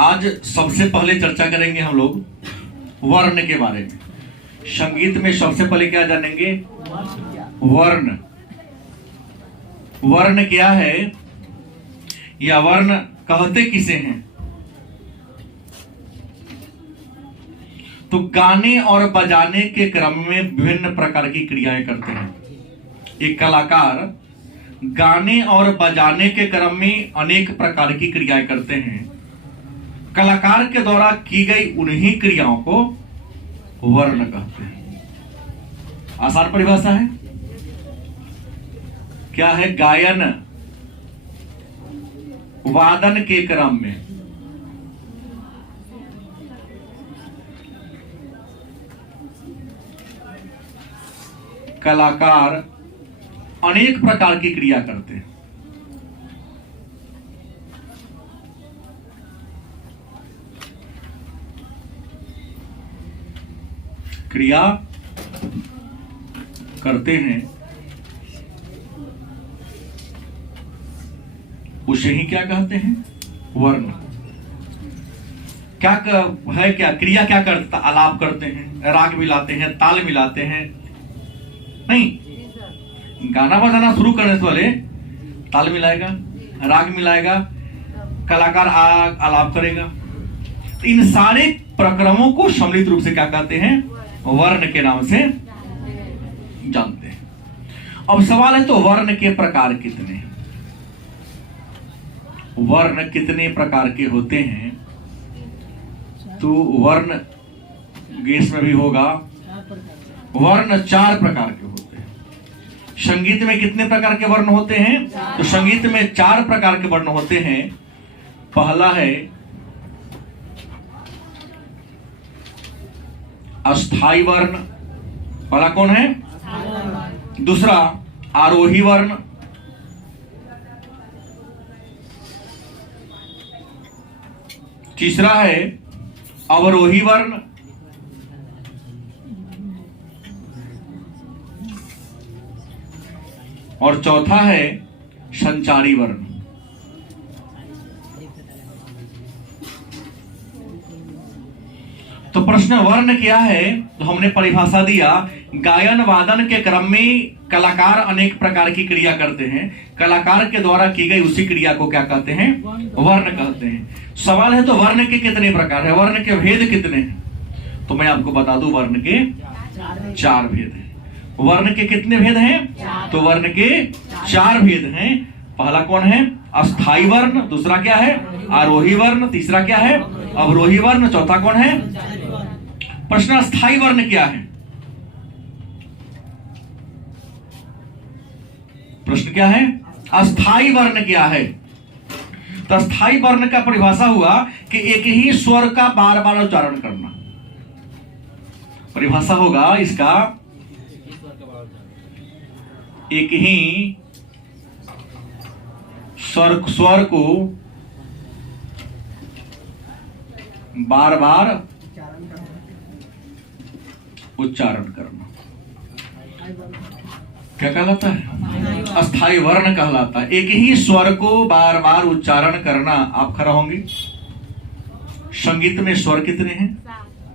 आज सबसे पहले चर्चा करेंगे हम लोग वर्ण के बारे में। संगीत में सबसे पहले क्या जानेंगे? वर्ण। वर्ण क्या है या वर्ण कहते किसे हैं? तो गाने और बजाने के क्रम में विभिन्न प्रकार की क्रियाएं करते हैं। एक कलाकार गाने और बजाने के क्रम में अनेक प्रकार की क्रियाएं करते हैं। कलाकार के द्वारा की गई उन्हीं क्रियाओं को वर्ण कहते हैं। आसान परिभाषा है। क्या है? गायन वादन के क्रम में कलाकार अनेक प्रकार की क्रिया करते हैं। क्रिया करते हैं, उसे ही क्या कहते हैं? वर्ण। क्या है? क्या क्रिया क्या करता? आलाप करते हैं, राग मिलाते हैं, ताल मिलाते हैं। नहीं, गाना बजाना शुरू करने से पहले ताल मिलाएगा, राग मिलाएगा, कलाकार आलाप करेगा। तो इन सारे प्रक्रमों को सम्मिलित रूप से क्या कहते हैं? वर्ण के नाम से जानते हैं। अब सवाल है, तो वर्ण के प्रकार कितने हैं? वर्ण कितने प्रकार के होते हैं? तो वर्ण गीत में भी होगा। वर्ण 4 प्रकार के होते हैं। संगीत में कितने प्रकार के वर्ण होते हैं? तो संगीत में 4 प्रकार के वर्ण होते हैं। पहला है अस्थाई वर्ण। पहला कौन है? दूसरा आरोही वर्ण। तीसरा है अवरोही वर्ण। और चौथा है संचारी वर्ण। तो प्रश्न वर्ण क्या है? तो हमने परिभाषा दिया, गायन वादन के क्रम में कलाकार अनेक प्रकार की क्रिया करते हैं। कलाकार के द्वारा की गई उसी क्रिया को क्या कहते हैं? वर्ण कहते हैं। सवाल है, तो वर्ण के कितने प्रकार है? वर्ण के भेद कितने हैं? तो मैं आपको बता दूं, वर्ण के 4 भेद हैं। वर्ण के कितने भेद हैं? तो वर्ण के 4 भेद हैं। पहला कौन है? अस्थाई वर्ण। दूसरा क्या है? आरोही वर्ण। तीसरा क्या है? अवरोही वर्ण। चौथा कौन है? प्रश्न, अस्थाई वर्ण क्या है? प्रश्न क्या है? अस्थाई वर्ण क्या है? तो अस्थाई वर्ण का परिभाषा हुआ कि एक ही स्वर का बार बार उच्चारण करना। परिभाषा होगा इसका, एक ही स्वर को बार बार उच्चारण करना क्या कहलाता है? अस्थाई वर्ण कहलाता है। एक ही स्वर को बार बार उच्चारण करना। आप खड़ा होंगे। संगीत में स्वर कितने हैं?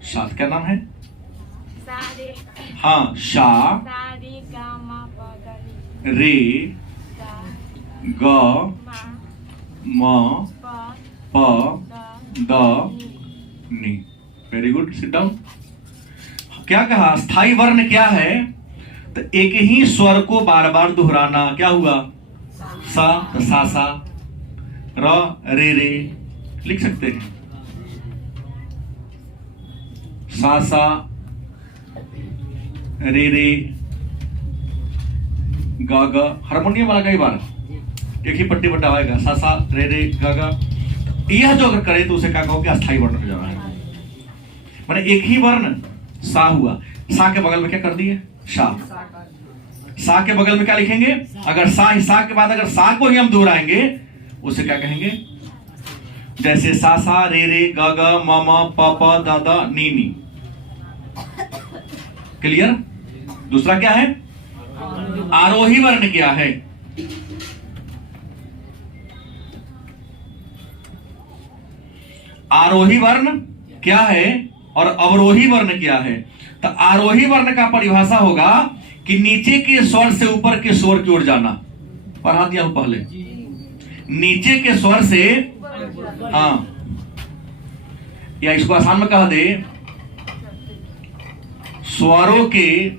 7। क्या नाम है? हाँ, शा, रे, ग, म, प, the, knee. Very good, sit down. क्या कहा? स्थाई वर्ण क्या है? तो एक ही स्वर को बार बार दोहराना। क्या हुआ? सा, तो सा सा, र, रे रे लिख सकते हैं। सा सा, रे रे, गा गा। हारमोनियम वाला कई बार एक ही पट्टी पर दबाएगा, सा सा, रे रे, गा गा। यह जो अगर करे तो उसे क्या कहोगे? अस्थाई वर्ण हो जाना है। माने एक ही वर्ण सा हुआ, सा के बगल में क्या कर दिए? शा। सा के बगल में क्या लिखेंगे? अगर सा के बाद अगर सा को ही हम दोहराएंगे, उसे क्या कहेंगे? जैसे सा सा, रे रे, ग ग, म म, प प, the the, knee knee. Clear? दूसरा क्या है? आरोही वर्ण क्या है? आरोही वर्ण क्या है और अवरोही वर्ण क्या है। तो आरोही वर्ण का परिभाषा होगा कि नीचे के स्वर से ऊपर के स्वर की ओर जाना। पढ़ा दिया हूं पहले, नीचे के स्वर से, हाँ, या इसको आसान में कह दे, स्वरों के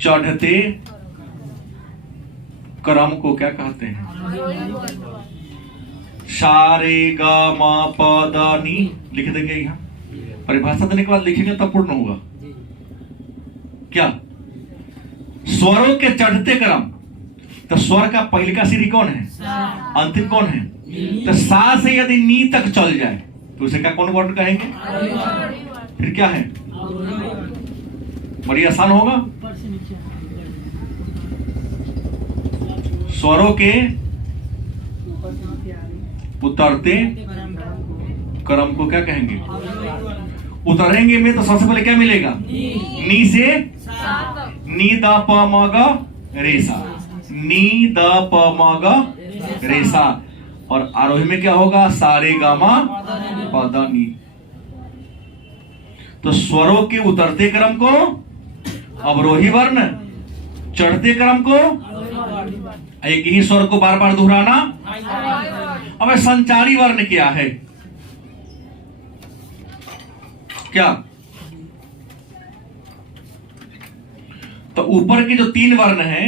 चढ़ते क्रम को क्या कहते हैं? सा रे ग म प द नी लिख देंगे। यहां परिभाषा देने के बाद लिखेंगे तब पूर्ण होगा। क्या? स्वरों के चढ़ते क्रम। तो स्वर का पहले का सीढ़ी कौन है? अंतिम कौन है? तो सा से यदि नी तक चल जाए तो उसे क्या कौन वर्ण कहेंगे? फिर क्या है? बड़ी आसान होगा। स्वरों के उतरते क्रम को क्या कहेंगे? उतरेंगे में तो सबसे पहले क्या मिलेगा? नी से नी द प म ग रे सा, नी द प म ग रे सा। और आरोही में क्या होगा? सा रे ग म प द नी। तो स्वरों के उतरते क्रम को अवरोही वर्ण, चढ़ते क्रम को एक ही स्वर को बार बार दोहराना। अब संचारी वर्ण क्या है? क्या? तो ऊपर के जो तीन वर्ण हैं,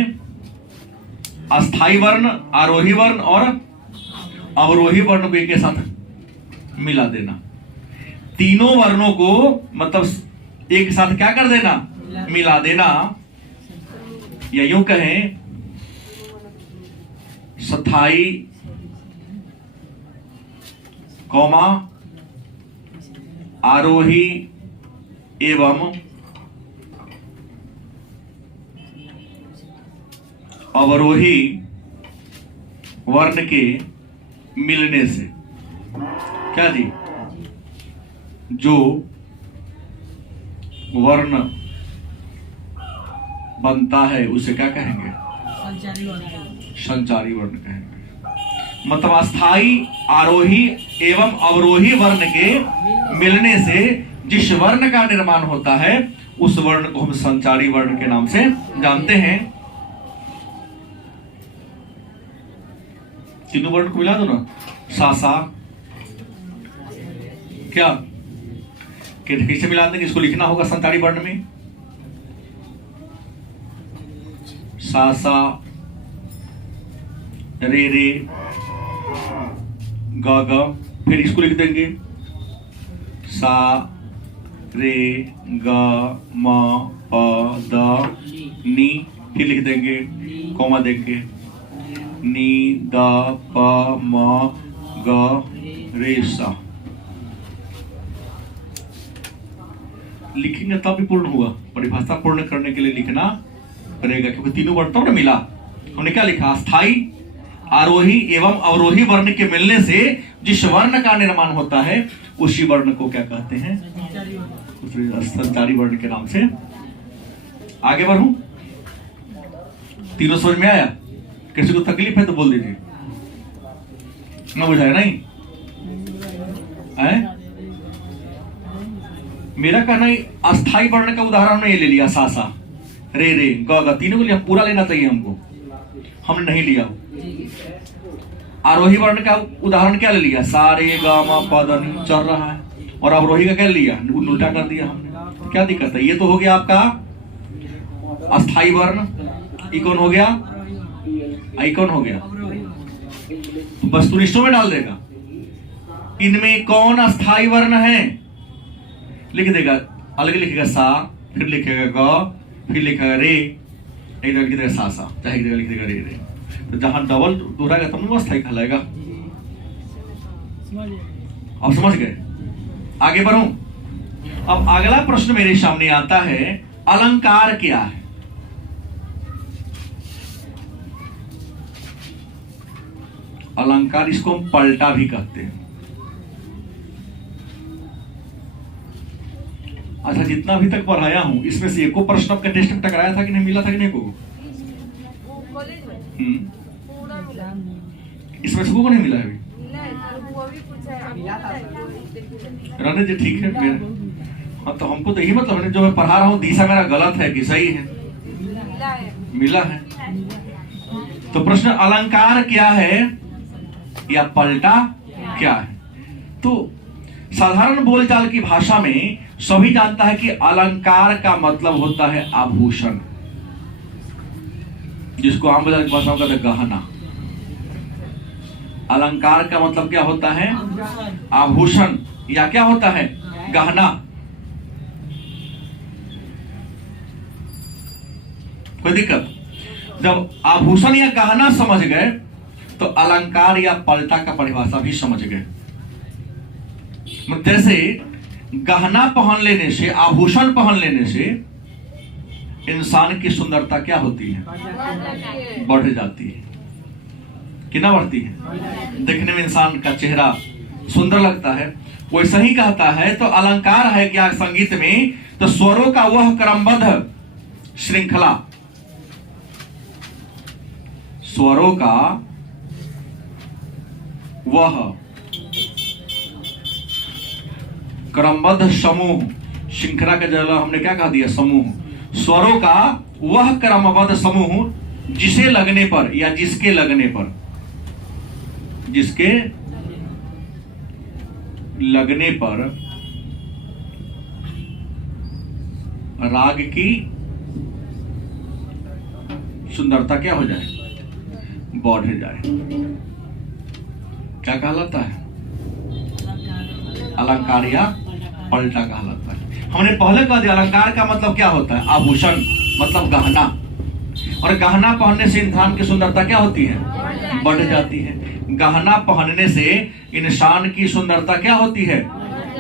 अस्थाई वर्ण, आरोही वर्ण और अवरोही वर्ण को एक के साथ मिला देना। तीनों वर्णों को मतलब एक साथ क्या कर देना? मिला देना। या यूं कहें, स्थाई कौमा आरोही एवं अवरोही वर्ण के मिलने से क्या जी? जो वर्ण बनता है उसे क्या कहेंगे? संचारी वर्ण कहेंगे। मतलब अस्थाई आरोही एवं अवरोही वर्ण के मिलने से जिस वर्ण का निर्माण होता है उस वर्ण को हम संचारी वर्ण के नाम से जानते हैं। तीनों वर्ण को मिला दो ना। सा सा क्या कैसे मिला देंगे? इसको लिखना होगा संचारी वर्ण में। सा सा रे रे ग ग, फिर इसको लिख देंगे सा रे ग म प द नी, फिर लिख देंगे कॉमा देंगे नी द प म ग रे सा। लिखेंगे तब भी पूर्ण हुआ। परिभाषा पूर्ण करने के लिए लिखना पड़ेगा क्योंकि तीनों वर्ण तो मिला। हमने क्या लिखा? स्थाई आरोही एवं अवरोही वर्ण के मिलने से जिस वर्ण का निर्माण होता है उसी वर्ण को क्या कहते हैं? संचारी वर्ण के नाम से। आगे बढ़ूं? तीनों समझ में आया? किसी को तकलीफ है तो बोल दीजिए, ना बुझाया नहीं है? मेरा कहना है अस्थाई वर्ण का उदाहरण हमने ये ले लिया, सा सा रे रे ग ग, तीनों को लिया। पूरा लेना चाहिए हमको, हमने नहीं लिया। आरोही वर्ण का उदाहरण क्या ले लिया? सा रे ग म प द नी चल रहा है। और अवरोही का क्या लिया? उल्टा कर दिया हमने। क्या दिक्कत है? ये तो हो गया आपका अस्थाई वर्ण। ई कौन हो गया? आई कौन हो गया? वस्तुनिष्ठों में डाल देगा। इनमें कौन अस्थाई वर्ण है? लिख देगा, अलग लिखेगा सा, फिर लिखेगा ग, फिर लिखेगा रे, एक जगह लिख देगा सा सा, चाहे एक जगह लिख देगा रे रे। तो जहां डबल दोहराएगा तब वो अस्थाई कहलाएगा। अब समझ गए? आगे बढ़ूं? अब अगला प्रश्न मेरे सामने आता है, अलंकार क्या है? अलंकार, इसको हम पलटा भी कहते हैं। अच्छा, जितना अभी तक पढ़ाया हूं इसमें से एको प्रश्न आपका टेस्ट में टकराया था कि नहीं? मिला था कि नहीं को? इसमें सबको को नहीं मिला है अभी? रहने जी, ठीक है मेरा। हाँ तो हमको तो यही मतलब है, जो मैं पढ़ा रहा हूँ दिशा मेरा गलत है कि सही है? मिला है। तो प्रश्न अलंकार क्या है या पलटा क्या है? तो साधारण बोलचाल की भाषा में सभी जानता है कि अलंकार का मतलब होता है आभूषण, जिसको आम बाजार की भाषा में कहते हैं गहना। अलंकार का मतलब क्या होता है? आभूषण या क्या होता है? गहना। कोई दिक्कत? जब आभूषण या गहना समझ गए तो अलंकार या पलटा का परिभाषा भी समझ गए। जैसे गहना पहन लेने से, आभूषण पहन लेने से इंसान की सुंदरता क्या होती है? बढ़ जाती है। कितना बढ़ती है? देखने में इंसान का चेहरा सुंदर लगता है। वैसा ही कहता है तो अलंकार है क्या संगीत में? तो स्वरों का वह क्रमबद्ध श्रृंखला, स्वरों का वह क्रमबद्ध समूह, श्रृंखला के जगह हमने क्या कहा दिया? समूह। स्वरों का वह क्रमबद्ध समूह जिसे लगने पर या जिसके लगने पर, जिसके लगने पर राग की सुंदरता क्या हो जाए? बढ़ जाए। क्या कहलाता है? अलंकार या पलटा कहलाता है। हमने पहले कह दिया अलंकार का मतलब क्या होता है? आभूषण मतलब गहना। और गहना पहनने से इंसान की सुंदरता क्या होती है? बढ़ जाती है। गहना पहनने से इंसान की सुंदरता क्या होती है?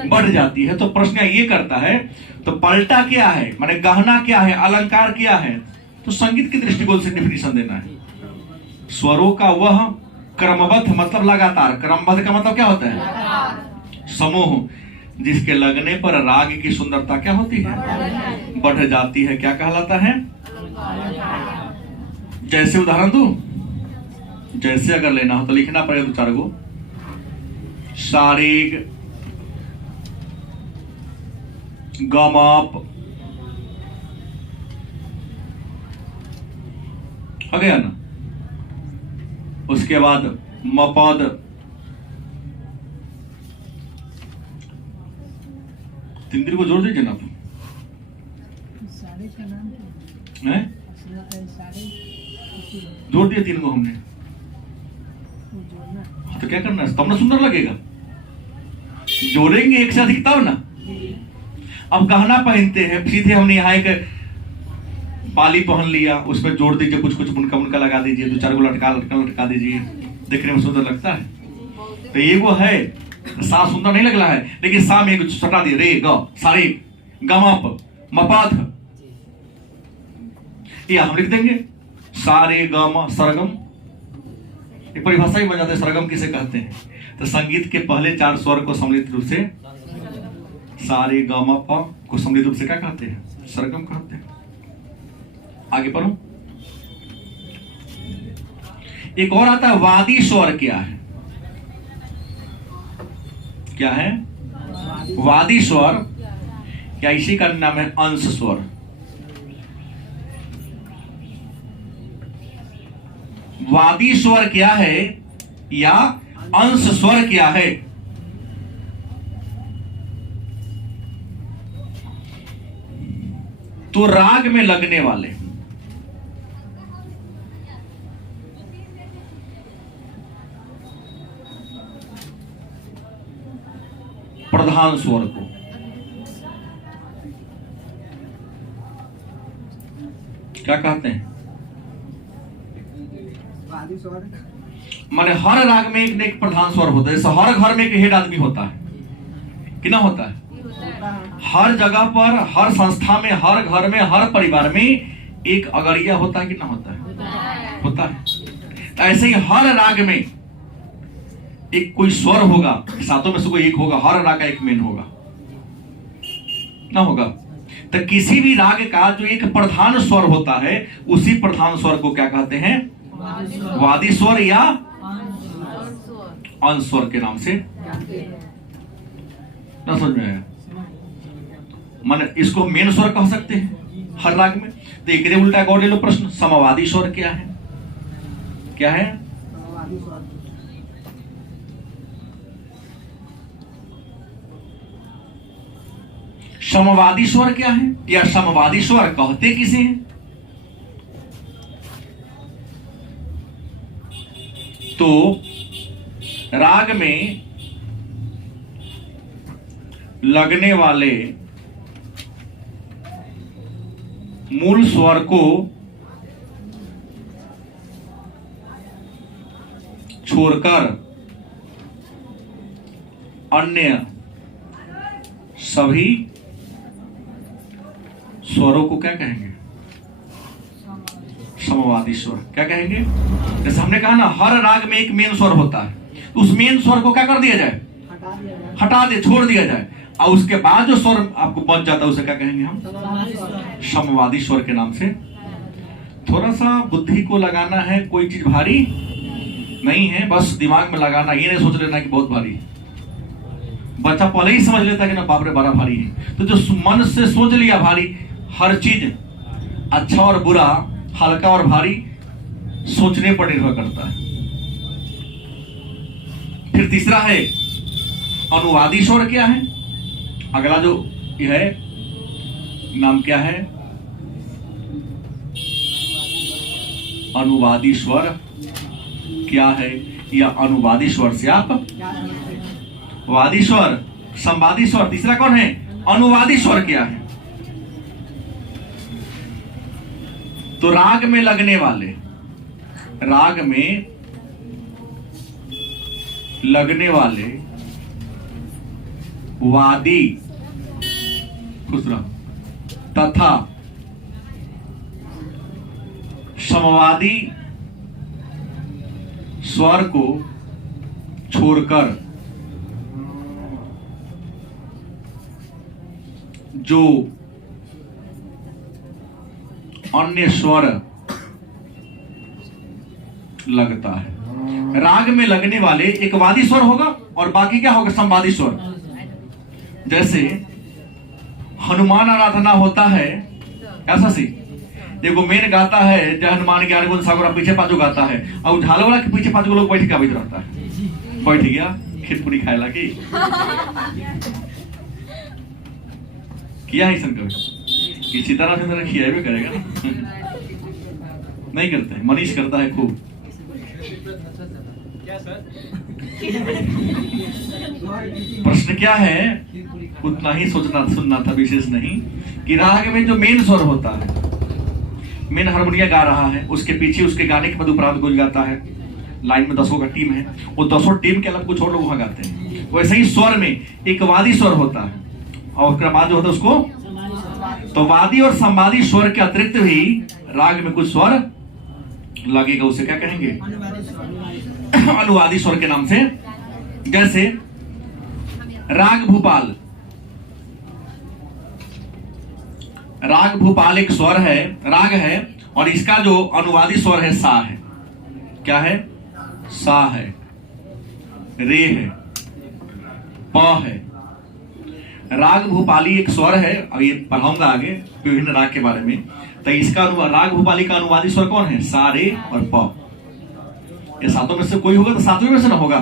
बढ़ जाती है। तो प्रश्न ये करता है तो पलटा क्या है, माने गहना क्या है, अलंकार क्या है? तो संगीत की दृष्टिकोण से डिफिनेशन देना है। स्वरों का वह क्रमबद्ध मतलब लगातार, क्रमबद्ध का मतलब क्या होता है? समूह जिसके लगने पर राग की सुंदरता क्या होती है? बढ़ जाती है। क्या कहलाता है? जैसे उदाहरण दूं, जैसे अगर लेना हो तो लिखना पड़ेगा दो चार गो। सारेग गमप हो गया ना। उसके बाद मपद, तीन दिन को जोड़ दीजिए ना। है? जोड़ दिया तीन को हमने, तो क्या करना है? तब ना सुंदर लगेगा। जोड़ेंगे एक से अधिक तब ना। अब गहना पहनते हैं, सीधे हमने यहाँ एक बाली पहन लिया, उसमें जोड़ दीजिए, कुछ कुछ मुनका मुनका लगा दीजिए, दो चार गो लटका दीजिए, देखने में सुंदर लगता है। तो ये वो है, सा सुंदर नहीं लग रहा है, लेकिन सा में कुछ सटा दिए, रे ग सारे गमप मपाथ, ये हम लिख देंगे। सारे गम सरगम, एक परिभाषा ही बन जाता है। सरगम किसे कहते हैं? तो संगीत के पहले चार स्वर को सम्मिलित रूप से सारे गम प को सम्मिलित रूप से क्या कहते हैं? सरगम कहते हैं। आगे पढ़ो। एक और आता है वादी स्वर। क्या है? क्या है? वादी स्वर, क्या इसी का नाम है अंश स्वर? वादी स्वर क्या है या अंश स्वर क्या है? तो राग में लगने वाले प्रधान स्वर को क्या कहते हैं? माने हर राग में एक न एक प्रधान स्वर होता है। जैसे हर घर में एक हेड आदमी होता है कि ना होता है? हर जगह पर, हर संस्था में, हर घर में, हर परिवार में एक अगड़िया होता है कि ना होता है? होता है। तो ऐसे ही हर राग में एक कोई स्वर होगा, सातों में से कोई एक होगा, हर राग का एक मेन होगा ना होगा। तो किसी भी राग का जो एक प्रधान स्वर होता है, उसी प्रधान स्वर को क्या कहते हैं? वादी स्वर या अंश स्वर के नाम से ना समझ में आया? माने इसको मेन स्वर कह सकते हैं हर राग में। तो एक उल्टा एक और ले लो प्रश्न, समवादी स्वर क्या है? क्या है? समवादी स्वर क्या है, या समवादी स्वर कहते किसे हैं? तो राग में लगने वाले मूल स्वर को छोड़कर अन्य सभी स्वरों को क्या कहेंगे? समवादी स्वर। क्या कहेंगे? जैसे हमने कहा ना, हर राग में एक मेन स्वर होता है, तो उस मेन स्वर को क्या कर दिया जाए? हटा दे, छोड़ दिया जाए, और उसके बाद जो स्वर आपको बच जाता है उसे क्या कहेंगे हम? समवादी स्वर के नाम से। थोड़ा सा बुद्धि को लगाना है, कोई चीज भारी नहीं है, बस दिमाग में लगाना, ये नहीं सोच लेना कि बहुत भारी है। बच्चा पहले ही समझ लेता है कि ना बाप रे बड़ा भारी है। तो जो मन से सोच लिया भारी, हर चीज अच्छा और बुरा, हल्का और भारी सोचने पर निर्भर करता है। फिर तीसरा है अनुवादी स्वर। क्या है अगला जो है नाम? क्या है? अनुवादी स्वर क्या है, या अनुवादी स्वर से आप वादी स्वर, संवादी स्वर। तीसरा कौन है? अनुवादी स्वर क्या है? तो राग में लगने वाले, राग में लगने वाले वादी तथा समवादी स्वर को छोड़कर जो अन्य स्वर लगता है, राग में लगने वाले एक वादी स्वर होगा और बाकी क्या होगा? संवादी स्वर। जैसे हनुमान आराधना होता है, ऐसा सी देखो मेन गाता है जय हनुमान ज्ञान गुण सागर, पीछे पाछू गाता है, और झाल वाला के पीछे पाछू लोग बैठ के बैठ रहता है, बैठ गया खीर पूरी खाए लगी। किया है संकल्प किसी तरह से मेरा खिया भी करेगा ना? नहीं करते हैं, मनीष करता है खूब। प्रश्न क्या है? उतना ही सोचना सुनना था, विशेष नहीं। कि राग में जो मेन स्वर होता है, मेन हारमोनिया गा रहा है, उसके पीछे उसके गाने के बाद उपरांत गुज गाता है, लाइन में 10 का टीम है, वो 10 टीम के अलग कुछ और लोग वहां गाते हैं। वैसे ही स्वर में एक वादी स्वर होता है और उसके बाद जो होता है उसको, तो वादी और संवादी स्वर के अतिरिक्त भी राग में कुछ स्वर लगेगा, उसे क्या कहेंगे? अनुवादी स्वर के नाम से। जैसे राग भूपाल, राग भूपाल एक स्वर है, राग है, और इसका जो अनुवादी स्वर है सा है। क्या है? सा है, रे है, प है। राग भूपाली एक स्वर है, और ये पढ़ाऊंगा आगे विभिन्न राग के बारे में। तो इसका राग भूपाली का अनुवादी स्वर कौन है? सा, रे और प। ये सातों में से कोई होगा तो सातवें में से ना होगा,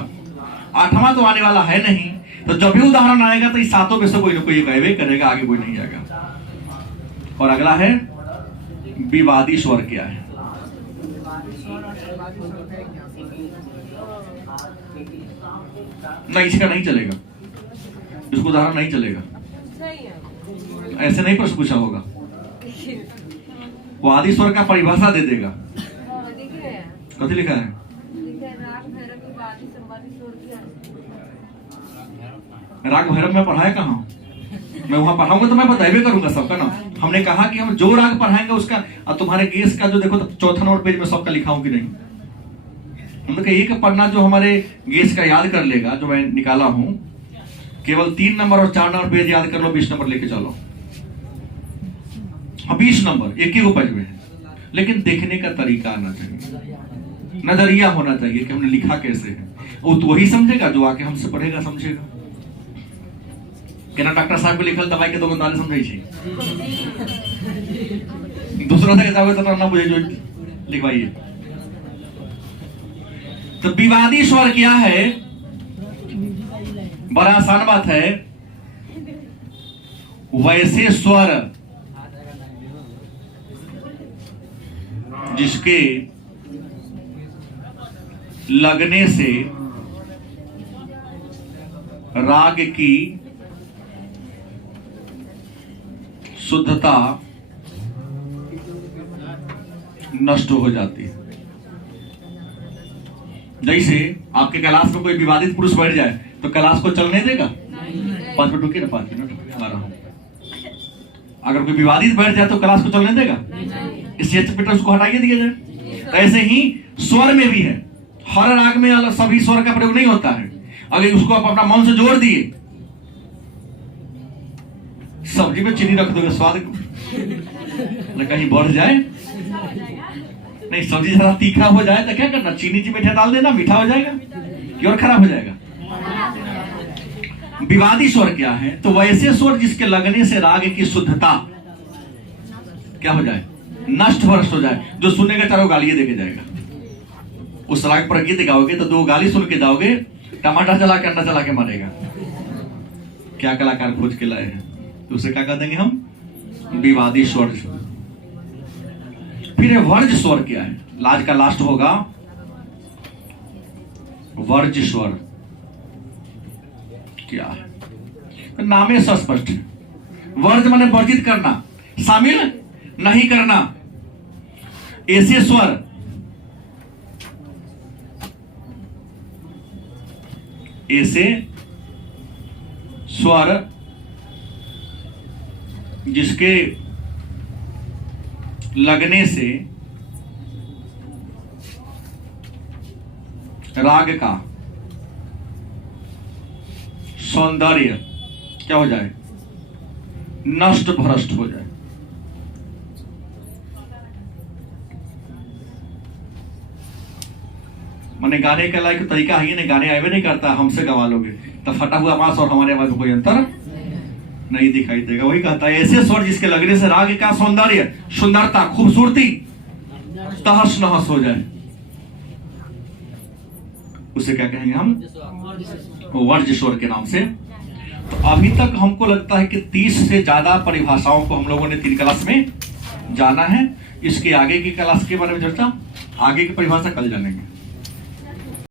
आठवां तो आने वाला है नहीं। तो जब भी उदाहरण आएगा तो इस सातों में से कोई ना कोई गायबे करेगा, आगे कोई नहीं जाएगा। और अगला है विवादी स्वर। क्या है? नहीं, इसका नहीं चलेगा, इसको उदाहरण नहीं चलेगा, ऐसे नहीं प्रश्न पूछा होगा। वादी स्वर का परिभाषा दे देगा। कथी लिखा है? राग भैरव में पढ़ाया कहाँ? मैं वहां पढ़ाऊंगा तो मैं बताइए करूंगा सबका ना। हमने कहा कि हम जो राग पढ़ाएंगे उसका, और तुम्हारे गेस का जो देखो तो चौथा नंबर पेज में सबका लिखा हूं कि नहीं। हमने कहा एक पढ़ना जो हमारे गेस का याद कर लेगा, जो मैं निकाला हूं, केवल 3 नंबर और 4 नंबर पेज याद कर लो, 20 नंबर लेके चलो। हाँ 20 नंबर एक ही पेज में है, लेकिन देखने का तरीका आना चाहिए। नजरिया होना चाहिए कि हमने लिखा कैसे है। वो तो वही समझेगा जो आके हमसे पढ़ेगा, समझेगा। केना डॉक्टर साहब के लिखल दवाई के तो ताने समझे छी, दूसरा से जाओगे तो ना बुझे जो लिखवाइए। तो विवादी स्वर क्या है? बड़ा आसान बात है। वैसे स्वर जिसके लगने से राग की शुद्धता नष्ट हो जाती है। जैसे आपके क्लास में कोई विवादित पुरुष बैठ जाए तो क्लास को चलने देगा? 5 मिनट रुकिए ना, 5 मिनट आ रहा हूं। अगर कोई विवादित बैठ जाए तो क्लास को चलने देगा? स्टेज पे उसको हटाइए दिया जाए। तो ऐसे ही स्वर में भी है, हर राग में अलग सभी स्वर का प्रयोग नहीं होता है। अगर उसको आप अपना मन से जोड़ दिए, सब्जी में चीनी रख दोगे, स्वाद न कहीं बढ़ जाए, नहीं सब्जी जरा तीखा हो जाए तो क्या करना, चीनी जी मीठा डाल देना, मीठा हो जाएगा कि और खराब हो जाएगा। विवादी स्वर क्या है? तो वैसे स्वर जिसके लगने से राग की शुद्धता क्या हो जाए, नष्ट भ्रष्ट हो जाए। जो सुनेगा चारों गालियां देके जाएगा। उस राग पर गीत गाओगे तो 2 गाली सुन के जाओगे, टमाटर चला के अंडा चला के मारेगा। क्या कलाकार खोज के लाए हैं, तो उसे क्या कर देंगे हम? विवादी स्वर। फिर वर्ज स्वर क्या है? लाज का लास्ट होगा वर्ज स्वर क्या है? नामे से स्पष्ट है। वर्ज माने वर्जित करना, शामिल नहीं करना। ऐसे स्वर जिसके लगने से राग का सौंदर्य क्या हो जाए, नष्ट भ्रष्ट हो जाए। मैंने गाने का लायक तरीका है नहीं, गाने आए नहीं करता, हमसे गवा लोगे तो फटा हुआ आवाज और हमारे आवाज में कोई अंतर नहीं दिखाई देगा। वही कहता है ऐसे स्वर जिसके लगने से राग का सौंदर्य, सुंदरता, खूबसूरती तहस नहस हो जाए, उसे क्या कहेंगे हम? वर्ज स्वर के नाम से। तो अभी तक हमको लगता है कि 30 से ज्यादा परिभाषाओं को हम लोगों ने 3 क्लास में जाना है। इसके आगे की क्लास के बारे में चर्चा, आगे की परिभाषा कल जानेंगे।